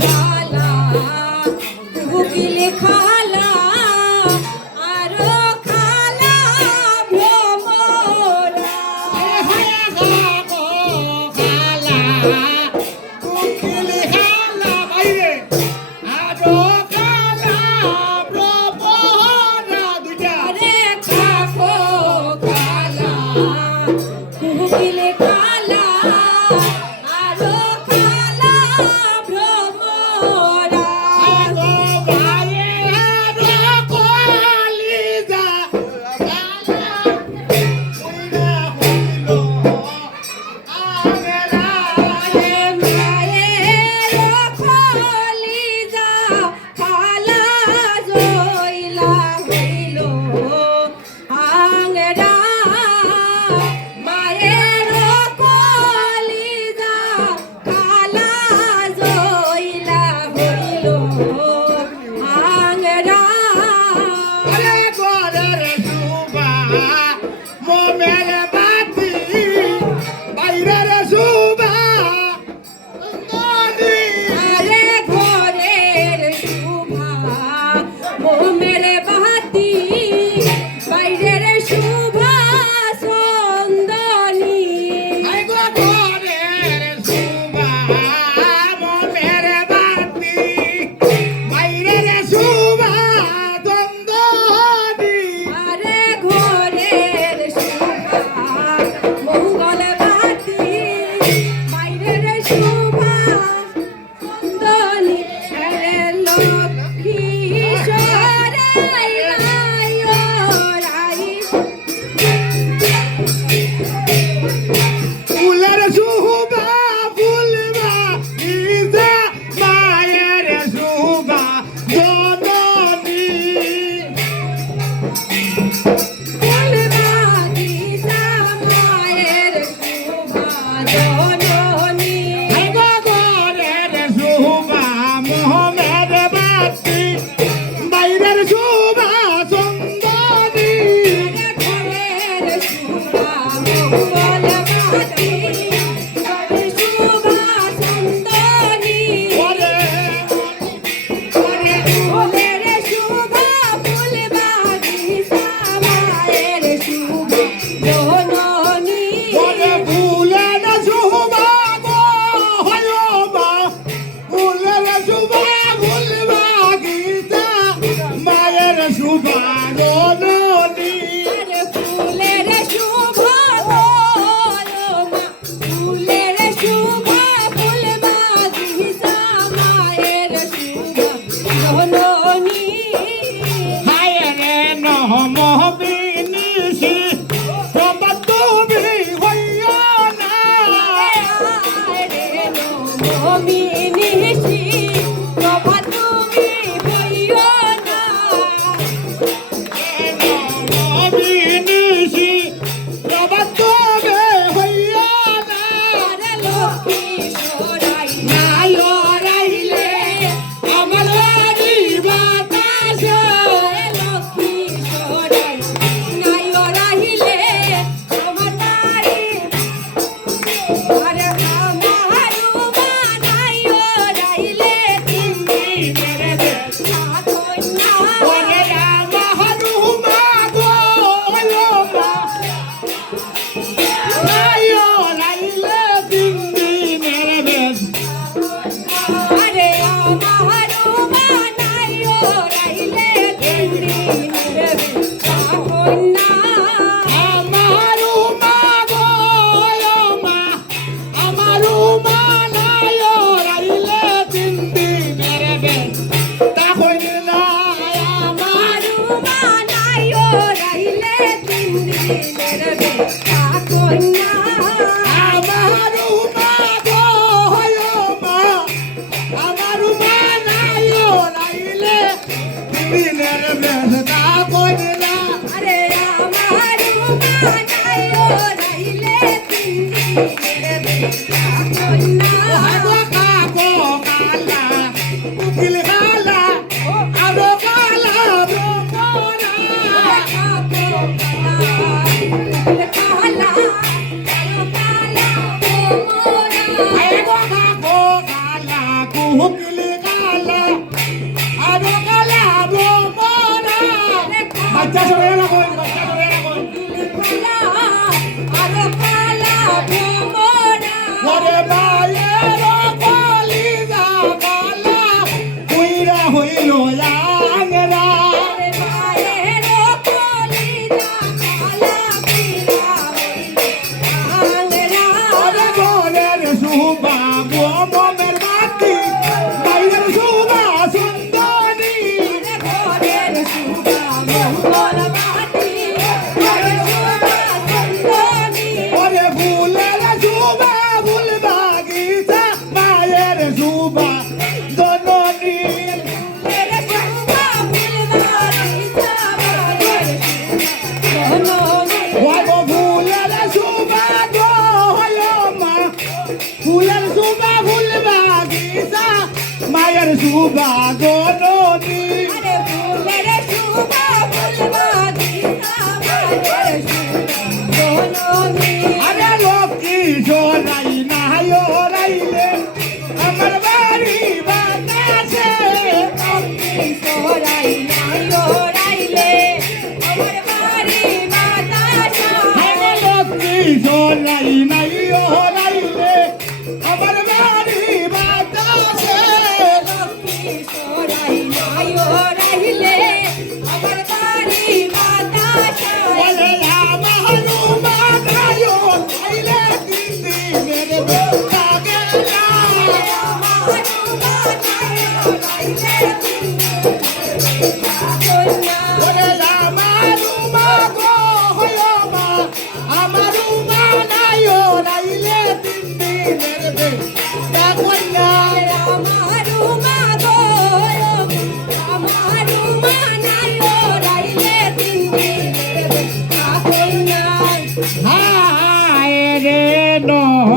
খালা উকিলে খালা আরো খালা ভ্রমরা উকিলে খালা বাইরে আরো খালা ব্রহ্মরা দুইটা আরে খাকো খালা উকিলে খালা আরো খালা ভ্রমরা আগো ভাইয়ে আরো কলিজা খালা কইরা হইল আগেরা মায়ের কলিজা খালা জইলা হইল আংরা মায়ের কলিজা খালা জইলা হইল আংরা আরে ঘরের শুভা মোমের বাতি বাইরের শুভা নদী আরে ঘরের শুভা মোমের বাতি বাইরের শুভা সন্দনী আইগো ঘরের শুভা মোমের বাতি বাইরের শুভা দ্বন্দ্বনী আরে ঘরের শুভা মঙ্গল বাতি বাইরের শুভা সন্দনী আরে লক্ষ্মী সরাই রাই ফুলের শুভা ফুলবা ইজা মায়ের শুভা জননী ফুলবাতি মায়ের শুভা জননী আইগো ঘরের শুভা মোহমের বাতি বাইরের শুভা সুন্দরী ঘরের শুভা মঙ্গল বাতি বাইরের শুভা সন্দনী ওরে ফুলের শুভা ফুলবাতি মায়ের শুভা জননী ওরে ফুলের শুভা গো হয়ো মা ফুলের শুভা ফুলবা গীতা মায়ের শুভা জননী আরে ফুলের শুভা বলমা ফুলের শুভা ফুলবাতি মায়ের শুভা জননী হায় রে নহম বিনিশি প্রভা তুমি হইও না রে নমিনিষি প্রভা তুমি হইও না নহম বিনিশি প্রভা তুমি হইও না আরে লক্ষ্মী সরাই নাই রাইলে আমার বাড়ি বাতাসে লক্ষ্মী সরাই নাই রাহিলে আমার বাড়ি আরে আমার নাই রাইলে মেরে দে কন্যা ওরে রামহারু মা গো হলো মা আয়ো লাইলে দিন্দি মেরে বেশ আরে আমার মানাইও রাইলে দিন্দি নেবে কন্যা আমারু মা গো হলো মা আমারু মা নাইও লাইলে দিন্দি মেরে বেশ তা হইল না আমার মানাইও রাইলে দিন্দি নেবে কন্যা আমারু মা গো হলো মা আমারু মা নাইও লাইলে দিন্দি মেরে বেশ তা হইল না আরে আমার মানাইও রাইলে দিন্দি নেবে কন্যা আগো কাকো কালা উকিল খালা আরো কালা ব্রহ্মরা খালা খালা আগো কাকো কালা কুহু উকিল কালা আরো কালা ভ্রমরা বাচ্চা চলে না কই বাচ্চা চলে না কই ওরে মায়ের কলিজা কালা কইরা হইল আংরা ওরে ঘরের সুবা মোমের মাটি মায়ের সুবা সুন্দরী ওরে ফুলের সুবা ফুল বাগিচা মায়ের সুবা জননী ওই গো ফুলের সুবা গো হয় মা ফুলের সুবা ফুল বাগিচা মায়ের সুবা জননী আরে লক্ষ্মী সরাই নাই রাইলে আমার বাড়ি বাতাসে আরে লক্ষ্মী সরাই নাই রাইলে আমার বাড়ি বাতাসে বলে আমারু মাগায়ো আইলে দিদি মেরে লাগে না বলে আমারু মাগো হয়ো মা আমারু মানায়ো রাইলে দিদি মেরে লাগে না হায় রে নহ